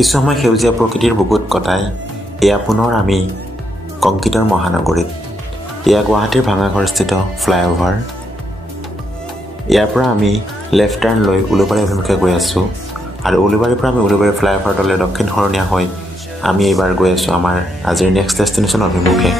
কিছু সময় সেউজীয়া প্ৰকৃতিৰ বুকুত কটাই এয়া পুনৰ আমি কংক্ৰিটৰ মহানগৰীত। এয়া গুৱাহাটীৰ ভাঙাঘৰস্থিত ফ্লাইঅভাৰ। ইয়াৰ পৰা আমি লেফ্ট টাৰ্ণ লৈ উলুবাৰী অভিমুখে গৈ আছোঁ আৰু উলুবাৰীৰ পৰা আমি উলুবাৰী ফ্লাইঅভাৰলৈ দক্ষিণ শৰণীয়া হৈ আমি এইবাৰ গৈ আছোঁ আমাৰ আজিৰ নেক্সট ডেষ্টিনেশ্যন অভিমুখে।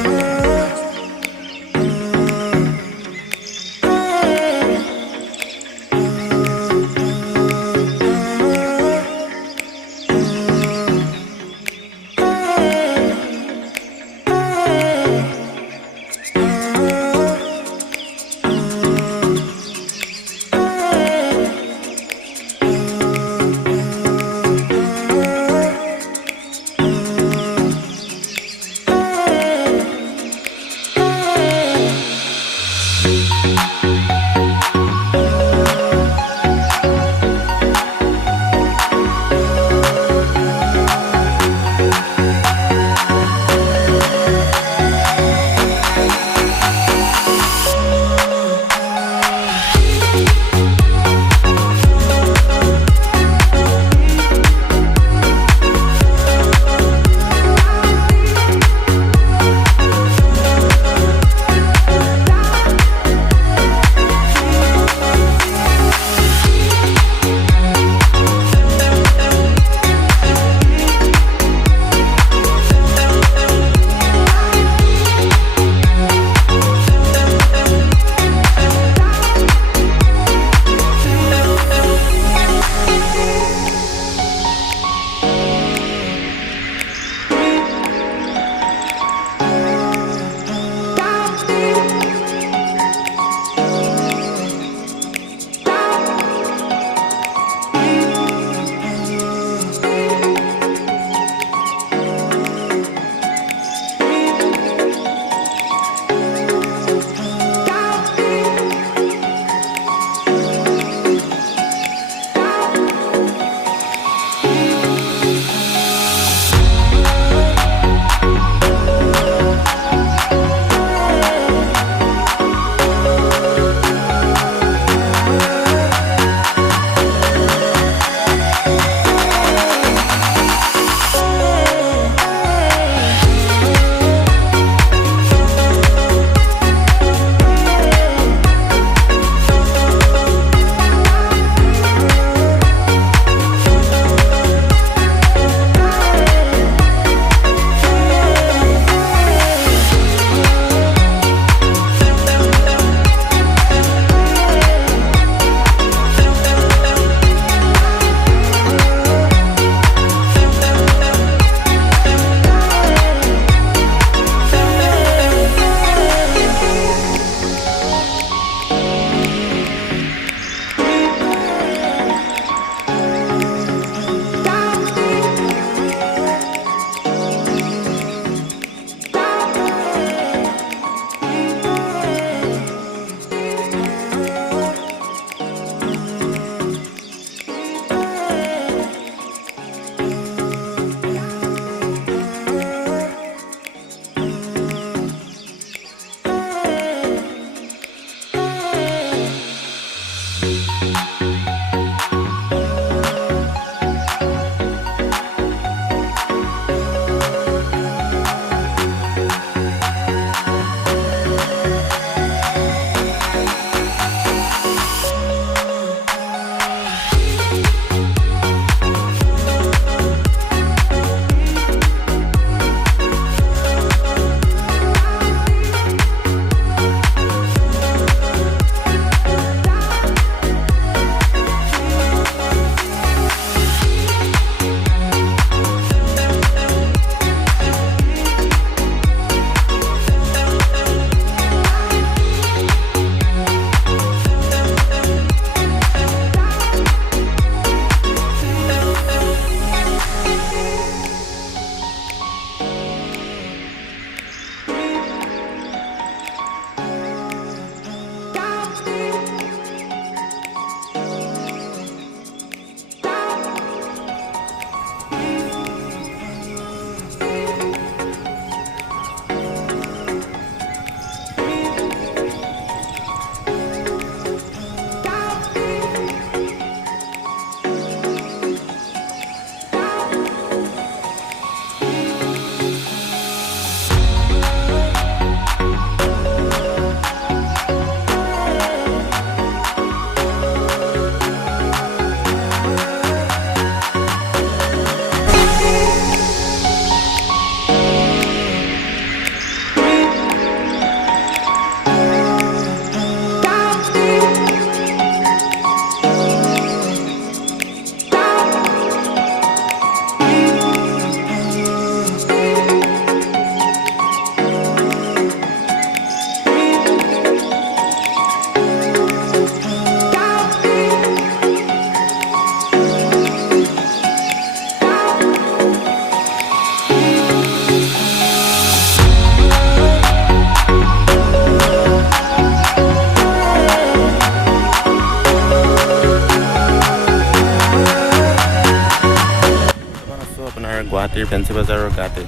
গুৱাহাটীৰ ফেঞ্চি বজাৰৰ গাতে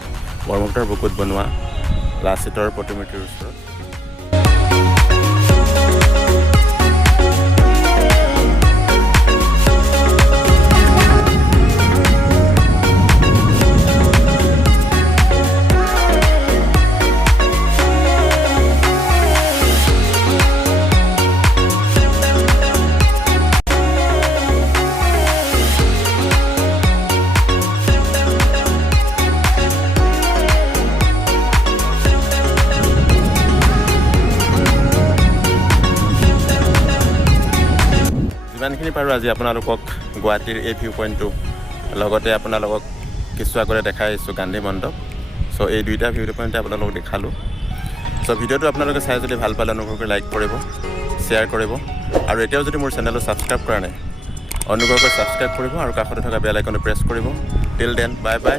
ব্ৰহ্মপুত্ৰৰ বুকুত বনোৱা লাচিতৰ প্ৰতিমূৰ্তিৰ ওচৰত। যিমানখিনি পাৰোঁ আজি আপোনালোকক গুৱাহাটীৰ এই ভিউ পইণ্টটো লগতে আপোনালোকক কিছু আগতে দেখাই আহিছোঁ গান্ধী মণ্ডপ। চ' এই দুইটা ভিউ পইণ্টে আপোনালোকক দেখালোঁ। চ' ভিডিঅ'টো আপোনালোকে চাই যদি ভাল পালে অনুগ্ৰহ কৰি লাইক কৰিব, শ্বেয়াৰ কৰিব, আৰু এতিয়াও যদি মোৰ চেনেলটো ছাবস্ক্ৰাইব কৰা নাই অনুগ্ৰহ কৰি ছাবস্ক্ৰাইব কৰিব আৰু কাষতে থকা বেল আইকনটো প্ৰেছ কৰিব। Till then bye by.